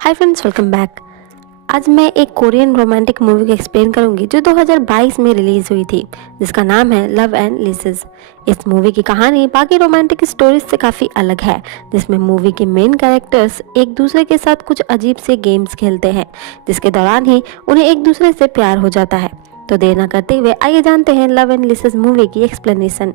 Hi friends, welcome back. आज मैं एक कोरियन रोमांटिक मूवी को एक्सप्लेन करूंगी जो 2022 में रिलीज़ हुई थी, जिसका नाम है लव एंड लिसेस। इस मूवी की कहानी बाकी रोमांटिक स्टोरीज से काफ़ी अलग है, जिसमें मूवी के मेन कैरेक्टर्स एक दूसरे के साथ कुछ अजीब से गेम्स खेलते हैं, जिसके दौरान ही उन्हें एक दूसरे से प्यार हो जाता है। तो देर न करते हुए आइए जानते हैं लव एंड लिसेस मूवी की एक्सप्लेनेशन।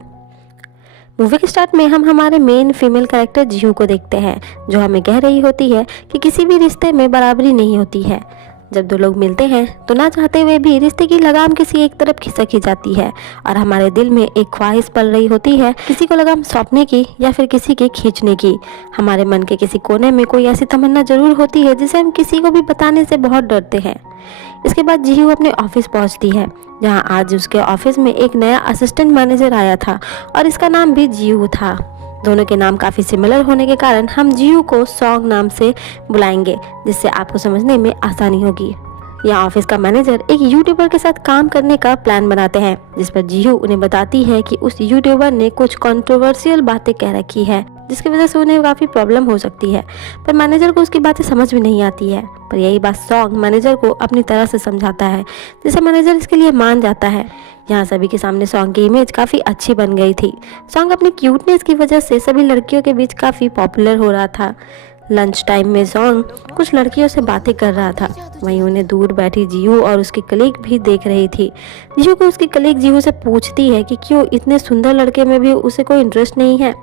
मूवी के स्टार्ट में हम हमारे मेन फीमेल कैरेक्टर जिहू को देखते हैं, जो हमें कह रही होती है कि किसी भी रिश्ते में बराबरी नहीं होती है। जब दो लोग मिलते हैं तो ना चाहते हुए भी रिश्ते की लगाम किसी एक तरफ खिसक ही जाती है और हमारे दिल में एक ख्वाहिश पल रही होती है, किसी को लगाम सौंपने की या फिर किसी के खींचने की। हमारे मन के किसी कोने में कोई ऐसी तमन्ना जरूर होती है जिसे हम किसी को भी बताने से बहुत डरते हैं। इसके बाद जिहू अपने ऑफिस पहुंचती है, जहां आज उसके ऑफिस में एक नया असिस्टेंट मैनेजर आया था और इसका नाम भी जिहू था। दोनों के नाम काफ़ी सिमिलर होने के कारण हम जिहू को सॉन्ग नाम से बुलाएंगे, जिससे आपको समझने में आसानी होगी। यहाँ ऑफिस का मैनेजर एक यूट्यूबर के साथ काम करने का प्लान बनाते हैं, जिस पर जिहू उन्हें बताती है कि उस यूट्यूबर ने कुछ कंट्रोवर्शियल बातें कह रखी है, जिसकी वजह से उन्हें काफ़ी प्रॉब्लम हो सकती है। पर मैनेजर को उसकी बातें समझ में नहीं आती है। पर यही बात सॉन्ग मैनेजर को अपनी तरह से समझाता है, जिससे मैनेजर इसके लिए मान जाता है। यहाँ सभी के सामने सॉन्ग की इमेज काफ़ी अच्छी बन गई थी। सॉन्ग अपनी क्यूटनेस की वजह से सभी लड़कियों के बीच काफ़ी पॉपुलर हो रहा था। लंच टाइम में सॉन्ग कुछ लड़कियों से बातें कर रहा था, वहीं उन्हें दूर बैठी जिहू और उसकी कलीग भी देख रही थी। जिहू को उसकी कलीग जिहू से पूछती है कि क्यों इतने सुंदर लड़के में भी उसे कोई इंटरेस्ट नहीं है।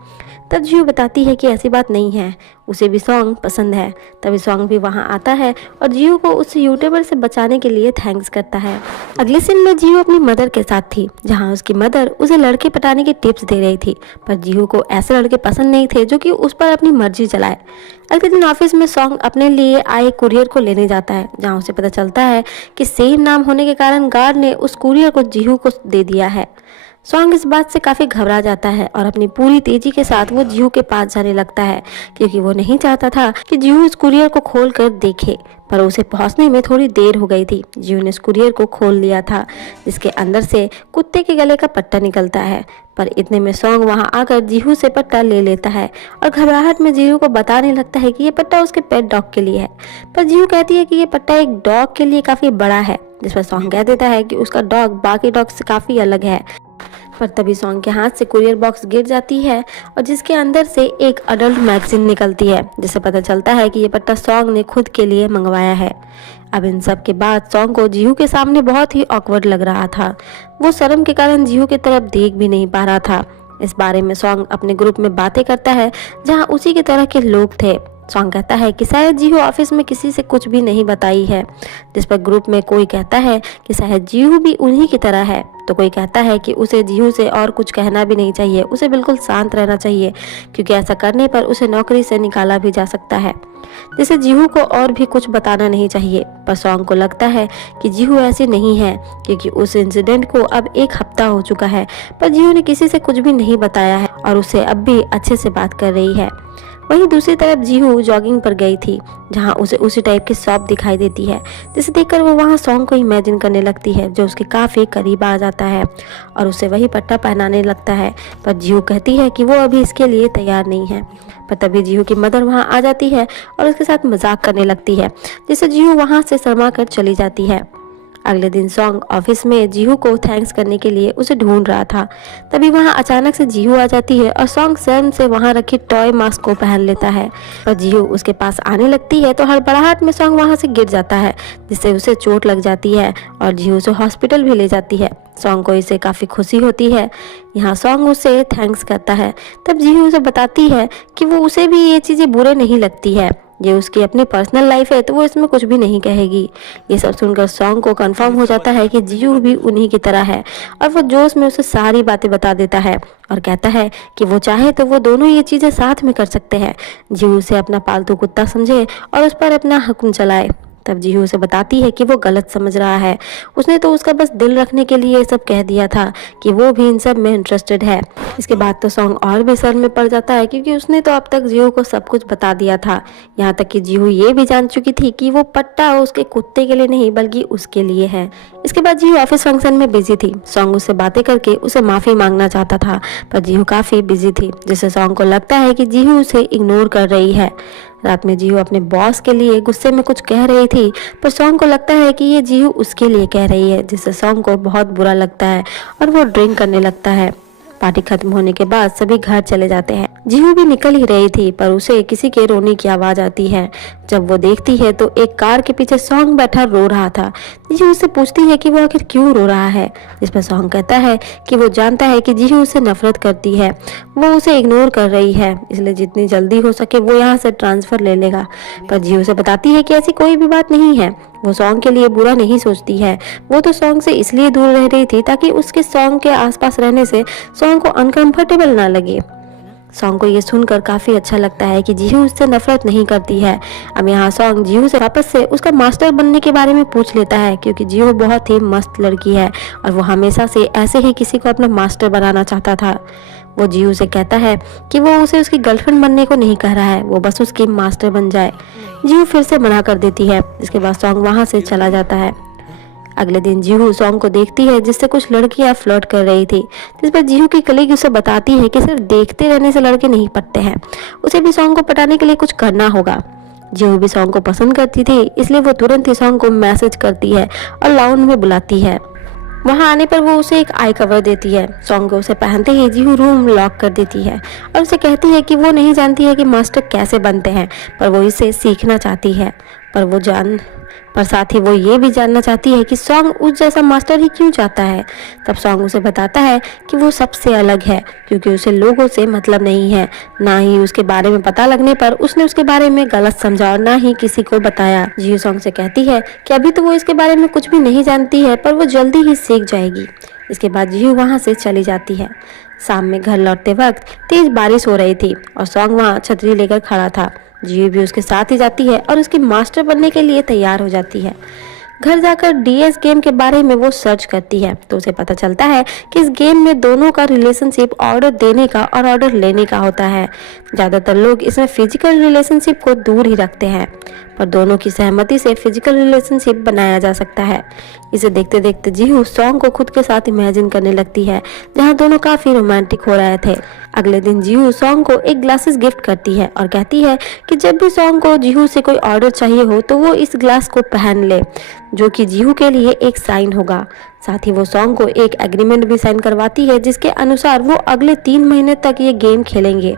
तब जिहू बताती है कि ऐसी बात नहीं है, उसे भी सॉन्ग पसंद है। तभी सॉन्ग भी वहां आता है और जिहू को उस यूट्यूबर से बचाने के लिए थैंक्स करता है। अगले सीन में जिहू अपनी मदर के साथ थी, जहां उसकी मदर उसे लड़के पटाने की टिप्स दे रही थी, पर जिहू को ऐसे लड़के पसंद नहीं थे जो कि उस पर अपनी मर्जी चलाए। अगले दिन ऑफिस में सॉन्ग अपने लिए आए कुरियर को लेने जाता है, जहां उसे पता चलता है कि सेम नाम होने के कारण गार्ड ने उस कुरियर को जिहू को दे दिया है। सॉन्ग इस बात से काफ़ी घबरा जाता है और अपनी पूरी तेजी के साथ वो जिहू के पास जाने लगता है, क्योंकि वो नहीं चाहता था कि जिहू इस कुरियर को खोल कर देखे। पर उसे पहुंचने में थोड़ी देर हो गई थी। जिहू ने इस कुरियर को खोल लिया था, जिसके अंदर से कुत्ते के गले का पट्टा निकलता है। पर इतने में सॉन्ग वहां आकर जिहू से पट्टा ले लेता है और घबराहट में जिहू को बताने लगता है कि ये पट्टा उसके पेट डॉग के लिए है। पर जिहू कहती है कि ये पट्टा एक डॉग के लिए काफ़ी बड़ा है, जिस पर सॉन्ग कह देता है कि उसका डॉग बाकी डॉग से काफ़ी अलग है। पर तभी सॉन्ग के हाथ से कुरियर बॉक्स गिर जाती है और जिसके अंदर से एक अडल्ट मैगजीन निकलती है, जिससे पता चलता है कि ये पट्टा सॉन्ग ने खुद के लिए मंगवाया है। अब इन सब के बाद सॉन्ग को जिहू के सामने बहुत ही ऑकवर्ड लग रहा था। वो शर्म के कारण जिहू की तरफ देख भी नहीं पा रहा था। इस बारे में सॉन्ग अपने ग्रुप में बातें करता है, जहाँ उसी की तरह के लोग थे। सॉन्ग कहता है कि शायद जिहू ऑफिस में किसी से कुछ भी नहीं बताई है, जिस पर ग्रुप में कोई कहता है कि शायद जिहू भी उन्हीं की तरह है। तो कोई कहता है कि उसे जिहू से और कुछ कहना भी नहीं चाहिए, उसे बिल्कुल शांत रहना चाहिए, क्योंकि ऐसा करने पर उसे नौकरी से निकाला भी जा सकता है। जैसे जिहू को और भी कुछ बताना नहीं चाहिए। पर सॉन्ग को लगता है कि जिहू ऐसी नहीं है, क्योंकि उस इंसिडेंट को अब 1 हफ्ता हो चुका है, पर जिहू ने किसी से कुछ भी नहीं बताया है और उसे अब भी अच्छे से बात कर रही है। वहीं दूसरी तरफ जिहू जॉगिंग पर गई थी, जहां उसे उसी टाइप की शॉप दिखाई देती है, जिसे देखकर वो वहां सॉन्ग को इमेजिन करने लगती है, जो उसके काफ़ी करीब आ जाता है और उसे वही पट्टा पहनाने लगता है। पर जिहू कहती है कि वो अभी इसके लिए तैयार नहीं है। पर तभी जिहू की मदर वहां आ जाती है और उसके साथ मजाक करने लगती है, जिससे जिहू वहां से शर्मा कर चली जाती है। अगले दिन सॉन्ग ऑफिस में जिहू को थैंक्स करने के लिए उसे ढूंढ रहा था। तभी वहां अचानक से जिहू आ जाती है और सॉन्ग शर्म से वहां रखी टॉय मास्क को पहन लेता है। पर जिहू उसके पास आने लगती है तो हड़बड़ाहट में सॉन्ग वहां से गिर जाता है, जिससे उसे चोट लग जाती है और जिहू उसे हॉस्पिटल भी ले जाती है। सॉन्ग को इसे काफ़ी खुशी होती है। यहाँ सॉन्ग उसे थैंक्स करता है। तब जिहू उसे बताती है कि वो उसे भी ये चीज़ें बुरे नहीं लगती है, ये उसकी अपनी पर्सनल लाइफ है, तो वो इसमें कुछ भी नहीं कहेगी। ये सब सुनकर सॉन्ग को कंफर्म हो जाता है कि जिहू भी उन्हीं की तरह है और वो जोश में उसे सारी बातें बता देता है और कहता है कि वो चाहे तो वो दोनों ये चीज़ें साथ में कर सकते हैं। जिहू उसे अपना पालतू कुत्ता समझे और उस पर अपना हुक्म चलाए। तब जिहू उसे बताती है कि वो गलत समझ रहा है, उसने तो उसका बस दिल रखने के लिए ये सब कह दिया था कि वो भी इन सब में इंटरेस्टेड है। इसके बाद तो सॉन्ग और भी सर में पड़ जाता है, क्योंकि उसने तो अब तक जिहू को सब कुछ बता दिया था। यहाँ तक कि जिहू ये भी जान चुकी थी कि वो पट्टा उसके कुत्ते के लिए नहीं बल्कि उसके लिए है। इसके बाद जीहू ऑफिस फंक्शन में बिजी थी। सॉन्ग उससे बातें करके उसे माफ़ी मांगना चाहता था, पर जीहू काफ़ी बिजी थी, जिससे सॉन्ग को लगता है कि जीहू उसे इग्नोर कर रही है। रात में जीहू अपने बॉस के लिए गुस्से में कुछ कह रही थी, पर सॉन्ग को लगता है कि ये जीहू उसके लिए कह रही है, जिससे सॉन्ग को बहुत बुरा लगता है और वो ड्रिंक करने लगता है। पार्टी खत्म होने के बाद सभी घर चले जाते हैं। जीहू भी निकल ही रही थी, पर उसे किसी के रोने की आवाज आती है। जब वो देखती है तो एक कार के पीछे सॉन्ग बैठा रो रहा था। जीहू उससे पूछती है कि वो आखिर क्यों रो रहा है, जिस पर सॉन्ग कहता है कि वो जानता है कि जीहू उससे नफरत करती है, वो उसे इग्नोर कर रही है, इसलिए जितनी जल्दी हो सके वो यहाँ से ट्रांसफर ले लेगा। पर जीहू उसे बताती है कि ऐसी कोई भी बात नहीं है, वो सॉन्ग के लिए बुरा नहीं सोचती है, वो तो सॉन्ग से इसलिए दूर रह रही थी ताकि उसके सॉन्ग के आसपास रहने से सॉन्ग को अनकंफर्टेबल ना लगे। सॉन्ग को ये सुनकर काफी अच्छा लगता है कि जीहू उससे नफरत नहीं करती है। अब यहाँ सॉन्ग जीहू से वापस से उसका मास्टर बनने के बारे में पूछ लेता है, क्योंकि जीहू बहुत ही मस्त लड़की है और वो हमेशा से ऐसे ही किसी को अपना मास्टर बनाना चाहता था। वो जीहू से कहता है कि वो उसे उसकी गर्लफ्रेंड बनने को नहीं कह रहा है, वो बस उसकी मास्टर बन जाए। जीहू फिर से मना कर देती है। इसके बाद सॉन्ग वहाँ से चला जाता है। अगले दिन जीहू सॉन्ग को देखती है, जिससे कुछ लड़कियां फ्लर्ट कर रही थी, जिस पर जीहू की कलीग उसे बताती है कि सिर्फ देखते रहने से लड़के नहीं पटते हैं, उसे भी सॉन्ग को पटाने के लिए कुछ करना होगा। जीहू भी सॉन्ग को पसंद करती थी, इसलिए वो तुरंत ही सॉन्ग को मैसेज करती है और लाउंज में बुलाती है। वहां आने पर वो उसे एक आई कवर देती है। सॉन्ग को उसे पहनते ही जीहू रूम लॉक कर देती है और उसे कहती है कि वो नहीं जानती है कि मास्टर कैसे बनते हैं, पर वो इसे सीखना चाहती है। पर साथ ही वो ये भी जानना चाहती है कि सॉन्ग उस जैसा मास्टर ही क्यों चाहता है। तब सॉन्ग उसे बताता है कि वो सबसे अलग है, क्योंकि उसे लोगों से मतलब नहीं है, ना ही उसके बारे में पता लगने पर उसने उसके बारे में गलत समझा और ना ही किसी को बताया। जीहू सॉन्ग से कहती है कि अभी तो वो इसके बारे में कुछ भी नहीं जानती है, पर वो जल्दी ही सीख जाएगी। इसके बाद जीहू वहाँ से चली जाती है। शाम में घर लौटते वक्त तेज बारिश हो रही थी और सॉन्ग वहाँ छतरी लेकर खड़ा था। जीहू भी उसके साथ ही जाती है और उसकी मास्टर बनने के लिए तैयार हो जाती है। घर जाकर डीएस गेम के बारे में वो सर्च करती है, तो उसे पता चलता है कि इस गेम में दोनों का रिलेशनशिप ऑर्डर देने का और ऑर्डर लेने का होता है। ज़्यादातर लोग इसमें फिजिकल रिलेशनशिप को दूर ही रखते हैं, पर दोनों की सहमति से फिजिकल रिलेशनशिप बनाया जा सकता है। इसे देखते देखते जीहू सॉन्ग को खुद के साथ इमेजिन करने लगती है, जहाँ दोनों काफी रोमांटिक हो रहे थे। अगले दिन जीहू सॉन्ग को एक ग्लासेस गिफ्ट करती है और कहती है कि जब भी सॉन्ग को जीहू से कोई ऑर्डर चाहिए हो तो वो इस ग्लास को पहन ले, जो कि जीहू के लिए एक साइन होगा। साथ ही वो सॉन्ग को एक एग्रीमेंट भी साइन करवाती है, जिसके अनुसार वो अगले 3 महीने तक ये गेम खेलेंगे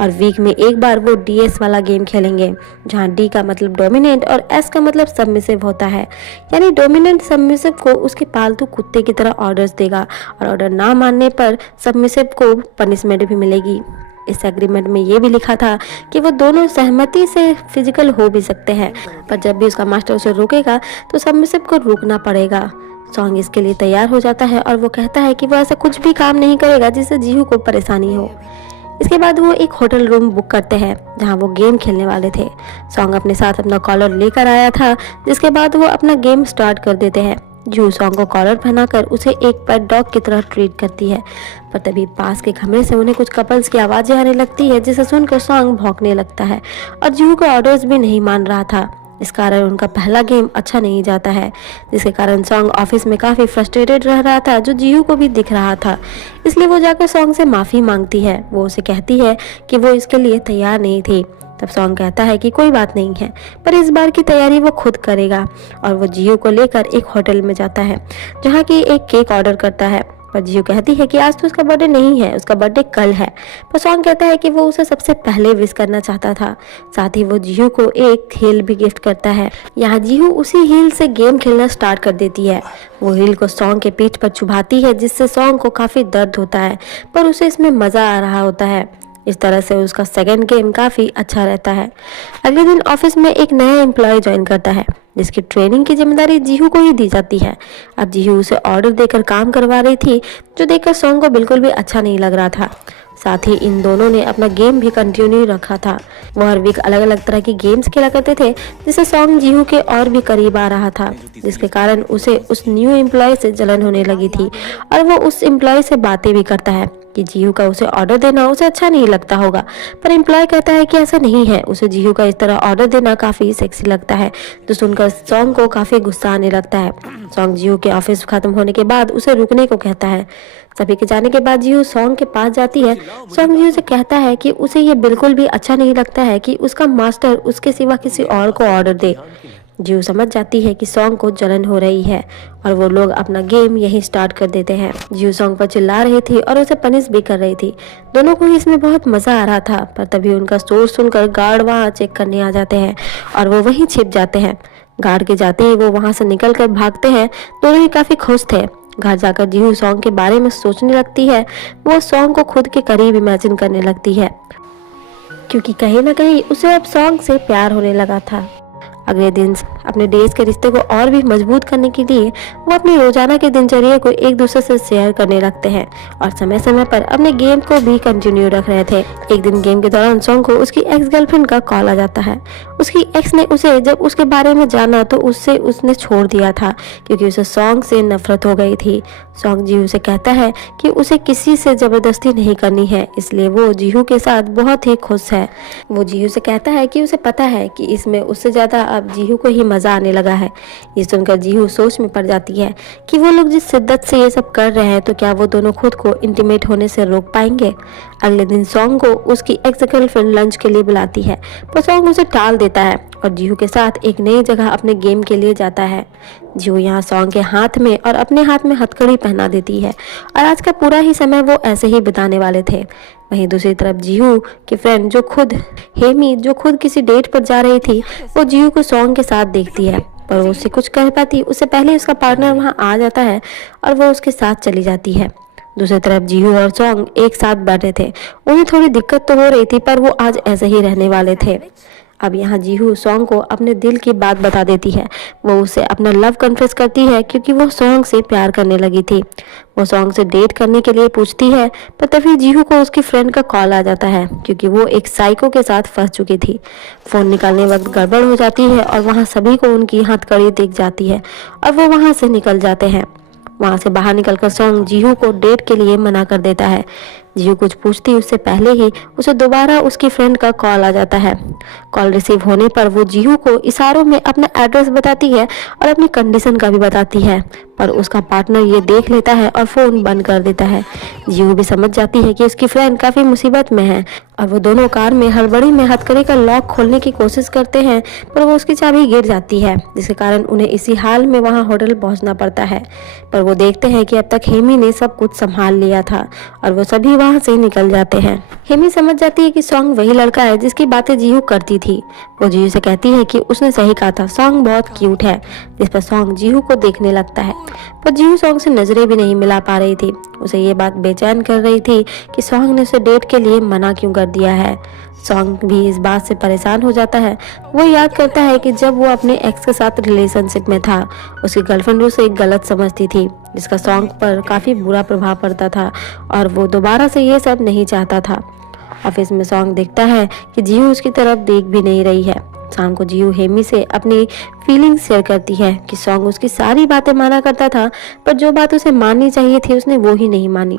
और वीक में एक बार वो डीएस वाला गेम खेलेंगे, जहाँ डी का मतलब डोमिनेंट और एस का मतलब सबमिसिव होता है। यानी डोमिनेंट सबमिसिव को उसके पालतू कुत्ते की तरह ऑर्डर्स देगा और ऑर्डर ना मानने पर सबमिसिव को पनिशमेंट भी मिलेगी। इस एग्रीमेंट में ये भी लिखा था कि वो दोनों सहमति से फिजिकल हो भी सकते हैं, पर जब भी उसका मास्टर उसे रोकेगा तो सबमिसिव को रुकना पड़ेगा। सॉन्ग इसके लिए तैयार हो जाता है और वो कहता है कि वो ऐसा कुछ भी काम नहीं करेगा जिससे जीहू को परेशानी हो। इसके बाद वो एक होटल रूम बुक करते हैं, जहां वो गेम खेलने वाले थे। सॉन्ग अपने साथ अपना कॉलर लेकर आया था, जिसके बाद वो अपना गेम स्टार्ट कर देते हैं। जू सॉन्ग को कॉलर पहनाकर उसे एक पेट डॉग की तरह ट्रीट करती है, पर तभी पास के कमरे से उन्हें कुछ कपल्स की आवाजें आने लगती है, जिसे सुनकर सॉन्ग भौंकने लगता है और जू के ऑर्डर्स भी नहीं मान रहा था। इस कारण उनका पहला गेम अच्छा नहीं जाता है, जिसके कारण सॉन्ग ऑफिस में काफ़ी फ्रस्ट्रेटेड रह रहा था, जो जीहू को भी दिख रहा था। इसलिए वो जाकर सॉन्ग से माफ़ी मांगती है। वो उसे कहती है कि वो इसके लिए तैयार नहीं थी। तब सॉन्ग कहता है कि कोई बात नहीं है, पर इस बार की तैयारी वो खुद करेगा और वो जीहू को लेकर एक होटल में जाता है, जहाँ की एक केक ऑर्डर करता है। पर जीहू कहती है कि आज तो उसका बर्थडे नहीं है, उसका बर्थडे कल है। पर सॉन्ग कहता है कि वो उसे सबसे पहले विश करना चाहता था। साथ ही वो जीहू को एक हील भी गिफ्ट करता है। यहाँ जीहू उसी हील से गेम खेलना स्टार्ट कर देती है। वो हील को सॉन्ग के पीठ पर चुभाती है, जिससे सॉन्ग को काफी दर्द होता है, पर उसे इसमें मजा आ रहा होता है। इस तरह से उसका सेकंड गेम काफ़ी अच्छा रहता है। अगले दिन ऑफिस में एक नया एम्प्लॉय ज्वाइन करता है, जिसकी ट्रेनिंग की जिम्मेदारी जीहू को ही दी जाती है। अब जीहू उसे ऑर्डर देकर काम करवा रही थी, जो देखकर सॉन्ग को बिल्कुल भी अच्छा नहीं लग रहा था। साथ ही इन दोनों ने अपना गेम भी कंटिन्यू रखा था। वो हर वीक अलग अलग तरह की गेम्स खेला करते थे, जिससे सॉन्ग जीहू के और भी करीब आ रहा था, जिसके कारण उसे उस न्यू एम्प्लॉय से जलन होने लगी थी और वो उस एम्प्लॉय से बातें भी करता है। कि जीहू का उसे ऑर्डर देना उसे अच्छा नहीं लगता होगा, पर एम्प्लॉय कहता है कि ऐसा नहीं है, उसे जीहू का इस तरह ऑर्डर देना काफ़ी सेक्सी लगता है। जो सुनकर सॉन्ग को काफ़ी गुस्सा आने लगता है। सॉन्ग जीहू के ऑफिस खत्म होने के बाद उसे रुकने को कहता है। सभी के जाने के बाद जीहू सॉन्ग के पास जाती है। सॉन्ग जीहू से कहता है कि उसे ये बिल्कुल भी अच्छा नहीं लगता है कि उसका मास्टर उसके सिवा किसी और को ऑर्डर दे। जीहू समझ जाती है कि सॉन्ग को जलन हो रही है और वो लोग अपना गेम यहीं स्टार्ट कर देते हैं। जीहू सॉन्ग पर चिल्ला रही थी और उसे पनिश भी कर रही थी। दोनों को ही इसमें बहुत मजा आ रहा था, पर तभी उनका शोर सुनकर गार्ड वहाँ चेक करने आ जाते हैं और वो वहीं छिप जाते हैं। गार्ड के जाते ही वो वहाँ से निकल कर भागते हैं। दोनों ही काफी खुश थे। घर जाकर जीहू सॉन्ग के बारे में सोचने लगती है। वो सॉन्ग को खुद के करीब इमेजिन करने लगती है, क्योंकि कहीं ना कहीं उसे अब सॉन्ग से प्यार होने लगा था। अगले दिन अपने डेज के रिश्ते को और भी मजबूत करने के लिए वो अपनी रोजाना के दिनचर्या को एक दूसरे से शेयर करने लगते हैं और समय समय पर अपने गेम को भी कंटिन्यू रख रहे थे। एक दिन गेम के दौरान सॉन्ग को उसकी एक्स गर्लफ्रेंड का कॉल आ जाता है। उसकी एक्स ने उसे जब उसके बारे में जाना तो उसने छोड़ दिया था, क्योंकि उसे सॉन्ग से नफरत हो गई थी। सॉन्ग जीहू से कहता है कि उसे किसी से जबरदस्ती नहीं करनी है, इसलिए वो जीहू के साथ बहुत ही खुश है। वो जीहू से कहता है कि उसे पता है कि इसमें उससे ज्यादा अब जीहू को ही मजा आने लगा है। ये सुनकर जीहू सोच में पड़ जाती है कि वो लोग जिस शिद्दत से ये सब कर रहे हैं तो क्या वो दोनों खुद को इंटीमेट होने से रोक पाएंगे। अगले दिन सॉन्ग को उसकी एक्स गर्लफ्रेंड लंच के लिए बुलाती है, पर सॉन्ग उसे टाल देता है और जीहू के साथ एक नई जगह अपने गेम के लिए जाता है। जीहू यहाँ सॉन्ग के हाथ में और अपने हाथ में हथकड़ी पहना देती है और आज का पूरा ही समय वो ऐसे ही बिताने वाले थे। वहीं दूसरी तरफ जीहू की फ्रेंड हेमी जो खुद किसी डेट पर जा रही थी, वो जीहू को सॉन्ग के साथ देखती है, पर वो उससे कुछ कह पाती उससे पहले उसका पार्टनर वहाँ आ जाता है और वो उसके साथ चली जाती है। दूसरी तरफ जीहू और सॉन्ग एक साथ बैठे थे। उन्हें थोड़ी दिक्कत तो हो रही थी, पर वो आज ऐसे ही रहने वाले थे। अब यहाँ जीहू सॉन्ग को अपने दिल की बात बता देती है। वो उसे अपना लव कन्फेस करती है, क्योंकि वो सॉन्ग से प्यार करने लगी थी। वो सॉन्ग से डेट करने के लिए पूछती है, पर तभी जीहू को उसकी फ्रेंड का कॉल आ जाता है, क्योंकि वो एक साइको के साथ फंस चुकी थी। फोन निकालने वक्त गड़बड़ हो जाती है और वहाँ सभी को उनकी हथकड़ी दिख जाती है और वो वहाँ से निकल जाते हैं। वहाँ से बाहर निकलकर सॉन्ग जीहू को डेट के लिए मना कर देता है। जीहू कुछ पूछती उससे पहले ही उसे दोबारा उसकी फ्रेंड का कॉल आ जाता है। कॉल रिसीव होने पर वो जीहू को इशारों में अपना एड्रेस बताती है और अपनी कंडीशन का भी बताती है, पर उसका पार्टनर ये देख लेता है और फोन बंद कर देता है। जीहू भी समझ जाती है कि उसकी फ्रेंड काफी मुसीबत में है और वो दोनों कार में हड़बड़ी में हथकड़ी का लॉक खोलने की कोशिश करते हैं, पर वो उसकी चाबी गिर जाती है, जिसके कारण उन्हें इसी हाल में वहाँ होटल पहुँचना पड़ता है। पर वो देखते हैं कि अब तक हेमी ने सब कुछ संभाल लिया था और वो सभी वहाँ से निकल जाते हैं। हेमी समझ जाती है कि सॉन्ग वही लड़का है जिसकी बातें जीहू करती थी। वो जीहू से कहती है कि उसने सही कहा था, सॉन्ग बहुत क्यूट है, जिस पर सॉन्ग जीहू को देखने लगता है। पर जीहू सॉन्ग से नजरें भी नहीं मिला पा रही थी। उसे ये बात बेचैन कर रही थी कि सॉन्ग ने उसे डेट के लिए मना क्यों कर दिया है। सॉन्ग भी इस बात से परेशान हो जाता है। वो याद करता है कि जब वो अपने एक्स के साथ रिलेशनशिप में था, उसकी गर्लफ्रेंड उसे गलत समझती थी, जिसका सॉन्ग पर काफ़ी बुरा प्रभाव पड़ता था और वो दोबारा से ये सब नहीं चाहता था। ऑफिस में सॉन्ग देखता है कि जीहू उसकी तरफ देख भी नहीं रही है। शाम को जीहू हेमी से अपनी फीलिंग्स शेयर करती है कि सॉन्ग उसकी सारी बातें माना करता था, पर जो बात उसे माननी चाहिए थी उसने वो ही नहीं मानी।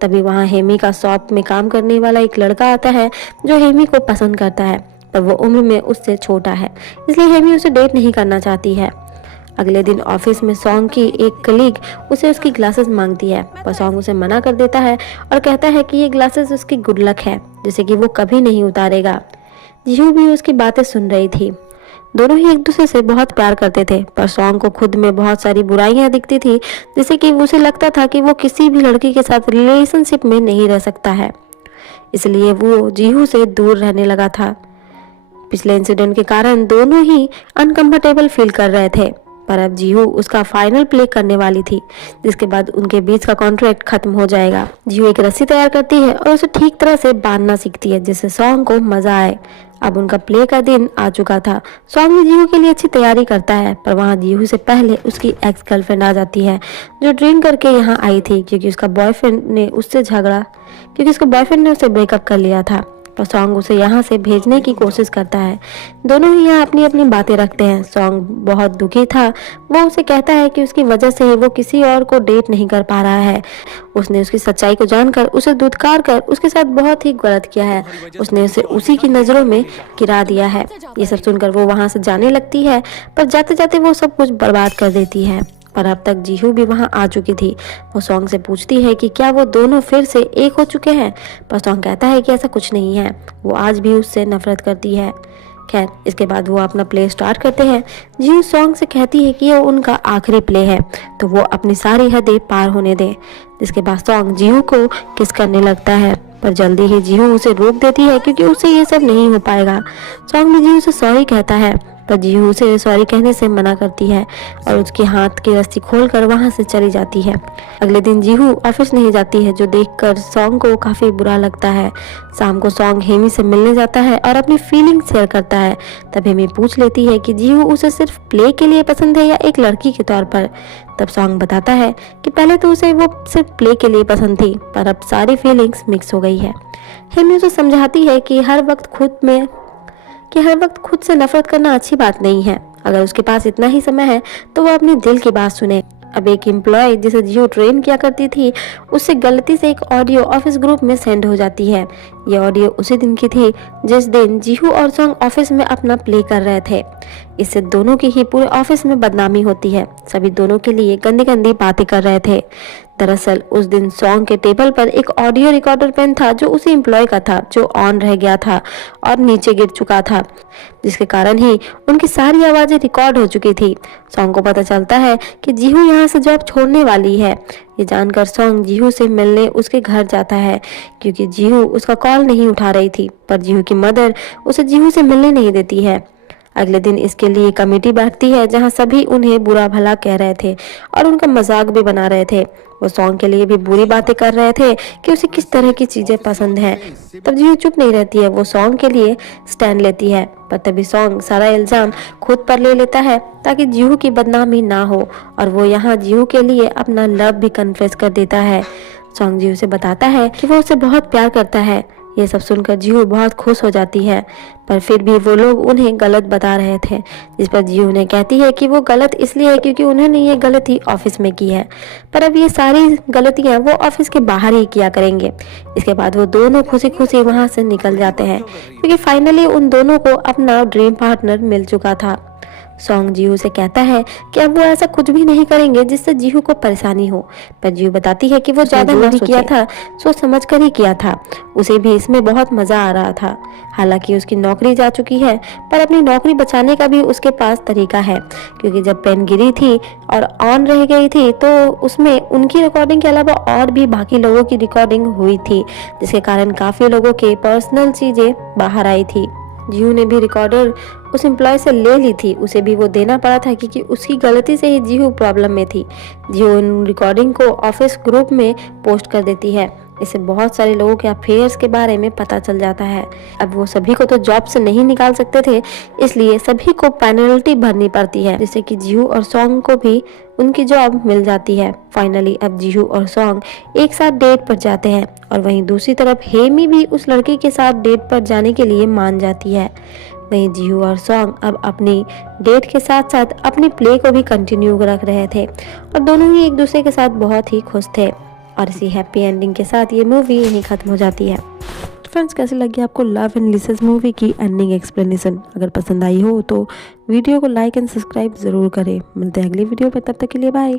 तभी वहाँ हेमी का शॉप में काम करने वाला एक लड़का आता है जो हेमी को पसंद करता है, पर वो उम्र में उससे छोटा है, इसलिए हेमी उसे डेट नहीं करना चाहती है। अगले दिन ऑफिस में सॉन्ग की एक कलीग उसे उसकी ग्लासेस मांगती है, पर सॉन्ग उसे मना कर देता है और कहता है कि ये ग्लासेस उसकी गुड लक है, जिसे कि वो कभी नहीं उतारेगा। जीहू भी उसकी बातें सुन रही थी। दोनों ही एक दूसरे से बहुत प्यार करते थे, पर सॉन्ग को खुद में बहुत सारी बुराइयां दिखती थी, जिससे कि उसे लगता था कि वो किसी भी लड़की के साथ रिलेशनशिप में नहीं रह सकता है, इसलिए वो जीहू से दूर रहने लगा था। पिछले इंसिडेंट के कारण दोनों ही अनकंफर्टेबल फील कर रहे थे, पर अब जीहू उसका फाइनल प्ले करने वाली थी, जिसके बाद उनके बीच का कॉन्ट्रैक्ट खत्म हो जाएगा। जीहू एक रस्सी तैयार करती है और उसे ठीक तरह से बांधना सीखती है, जिससे सॉन्ग को मजा आए। अब उनका प्ले का दिन आ चुका था। सॉन्ग भी जीहू के लिए अच्छी तैयारी करता है, पर वहाँ जीहू से पहले उसकी एक्स गर्लफ्रेंड आ जाती है, जो ड्रिंक करके यहाँ आई थी, क्योंकि उसका बॉयफ्रेंड ने उसे ब्रेकअप कर लिया था। पर सॉन्ग उसे यहाँ से भेजने की कोशिश करता है। दोनों ही यहाँ अपनी अपनी बातें रखते हैं। सॉन्ग बहुत दुखी था, वो उसे कहता है कि उसकी वजह से वो किसी और को डेट नहीं कर पा रहा है। उसने उसकी सच्चाई को जानकर उसे धुतकार कर उसके साथ बहुत ही गलत किया है। उसने उसे उसी की नज़रों में गिरा दिया है। ये सब सुनकर वो वहाँ से जाने लगती है, पर जाते जाते वो सब कुछ बर्बाद कर देती है। पर अब तक जीहू भी वहाँ आ चुकी थी। वो सॉन्ग से पूछती है कि क्या वो दोनों फिर से एक हो चुके हैं, पर सॉन्ग कहता है कि ऐसा कुछ नहीं है। वो आज भी उससे नफरत करती है। खैर, इसके बाद वो अपना प्ले स्टार्ट करते हैं। जीहू सॉन्ग से कहती है कि ये उनका आखिरी प्ले है, तो वो अपनी सारी हदें पार होने दे। जिसके बाद सॉन्ग जीहू को किस करने लगता है, पर जल्दी ही जीहू उसे रोक देती है क्योंकि उससे ये सब नहीं हो पाएगा। सॉन्ग भी जीहू से सॉरी कहता है, पर जीहू उसे सॉरी कहने से मना करती है और उसके हाथ की रस्सी खोलकर वहां से चली जाती है। अगले दिन जीहू ऑफिस नहीं जाती है, जो देखकर सॉन्ग को काफी बुरा लगता है। शाम को सॉन्ग हेमी से मिलने जाता है और अपनी फीलिंग शेयर करता है। तब हेमी पूछ लेती है कि जीहू उसे सिर्फ प्ले के लिए पसंद है या एक लड़की के तौर पर। तब सॉन्ग बताता है कि पहले तो उसे वो सिर्फ प्ले के लिए पसंद थी, पर अब सारी फीलिंग्स मिक्स हो गई है। हेमी उसे समझाती है कि हर वक्त खुद से नफरत करना अच्छी बात नहीं है। अगर उसके पास इतना ही समय है तो वो अपने दिल की बात सुने। अब एक एम्प्लॉय जिसे जियो ट्रेन किया करती थी, उससे गलती से एक ऑडियो ऑफिस ग्रुप में सेंड हो जाती है। ये ऑडियो उसी दिन की थी जिस दिन जीहू और सॉन्ग ऑफिस में अपना प्ले कर रहे थे। इससे दोनों की ही पूरे ऑफिस में बदनामी होती है। सभी दोनों के लिए गंदी गंदी बातें कर रहे थे। दरअसल उस दिन सॉन्ग के टेबल पर एक ऑडियो रिकॉर्डर पेन था जो उसी एम्प्लॉय का था, जो ऑन रह गया था और नीचे गिर चुका था, जिसके कारण ही उनकी सारी आवाजें रिकॉर्ड हो चुकी थी। सॉन्ग को पता चलता है कि जीहू यहाँ से जॉब छोड़ने वाली है। ये जानकर सॉन्ग जीहू से मिलने उसके घर जाता है, क्योंकि जीहू उसका कॉल नहीं उठा रही थी, पर जीहू की मदर उसे जीहू से मिलने नहीं देती है। अगले दिन इसके लिए कमेटी बैठती है जहां सभी उन्हें बुरा भला कह रहे थे और उनका मजाक भी बना रहे थे। वो सॉन्ग के लिए भी बुरी बातें कर रहे थे कि उसे किस तरह की चीजें पसंद हैं। तब जीहू चुप नहीं रहती है, वो सॉन्ग के लिए स्टैंड लेती है, पर तभी सॉन्ग सारा इल्जाम खुद पर ले लेता है ताकि जीहू की बदनामी ना हो, और वो यहाँ जीहू के लिए अपना लव भी कन्फेस कर देता है। सॉन्ग जीहू से बताता है कि वो उसे बहुत प्यार करता है। ये सब सुनकर जीहू बहुत खुश हो जाती है, पर फिर भी वो लोग उन्हें गलत बता रहे थे। जिस पर जीहू ने कहती है कि वो गलत इसलिए है क्योंकि उन्होंने ये गलती ऑफिस में की है, पर अब ये सारी गलतियां वो ऑफिस के बाहर ही किया करेंगे। इसके बाद वो दोनों खुशी खुशी वहां से निकल जाते हैं, क्योंकि फाइनली उन दोनों को अपना ड्रीम पार्टनर मिल चुका था। सॉन्ग जीहू से कहता है कि अब वो ऐसा कुछ भी नहीं करेंगे जिससे जीहू को परेशानी हो, पर जीहू बताती है कि वो ज्यादा नहीं किया था, सोच समझ कर ही किया था। उसे भी इसमें बहुत मजा आ रहा था। हालांकि उसकी नौकरी जा चुकी है, पर अपनी नौकरी बचाने का भी उसके पास तरीका है, क्योंकि जब पेन गिरी थी और ऑन रह गई थी तो उसमें उनकी रिकॉर्डिंग के अलावा और भी बाकी लोगों की रिकॉर्डिंग हुई थी, जिसके कारण काफी लोगों के पर्सनल चीजें बाहर आई थी। जीहू ने भी रिकॉर्डर उस एम्प्लॉय से ले ली थी, उसे भी वो देना पड़ा था क्योंकि उसकी गलती से ही जीहू प्रॉब्लम में थी। जीहू उन रिकॉर्डिंग को ऑफिस ग्रुप में पोस्ट कर देती है। इससे बहुत सारे लोगों के अफेयर्स के बारे में पता चल जाता है। अब वो सभी को तो जॉब से नहीं निकाल सकते थे, इसलिए सभी को पेनल्टी भरनी पड़ती है, जिससे कि जीहू और सॉन्ग को भी उनकी जॉब मिल जाती है। फाइनली अब जीहू और सॉन्ग एक साथ डेट पर जाते हैं, और वहीं दूसरी तरफ हेमी भी उस लड़के के साथ डेट पर जाने के लिए मान जाती है। वहीं जीहू और सॉन्ग अब अपनी डेट के साथ साथ अपनी प्ले को भी कंटिन्यू रख रहे थे, और दोनों ही एक दूसरे के साथ बहुत ही खुश थे। और इसी हैप्पी एंडिंग के साथ ये मूवी यहीं खत्म हो जाती है। फ्रेंड्स, कैसी लगी आपको लव एंड लिसेस मूवी की एंडिंग एक्सप्लेनेशन? अगर पसंद आई हो तो वीडियो को लाइक एंड सब्सक्राइब जरूर करें। मिलते हैं अगली वीडियो पर, तब तक के लिए बाय।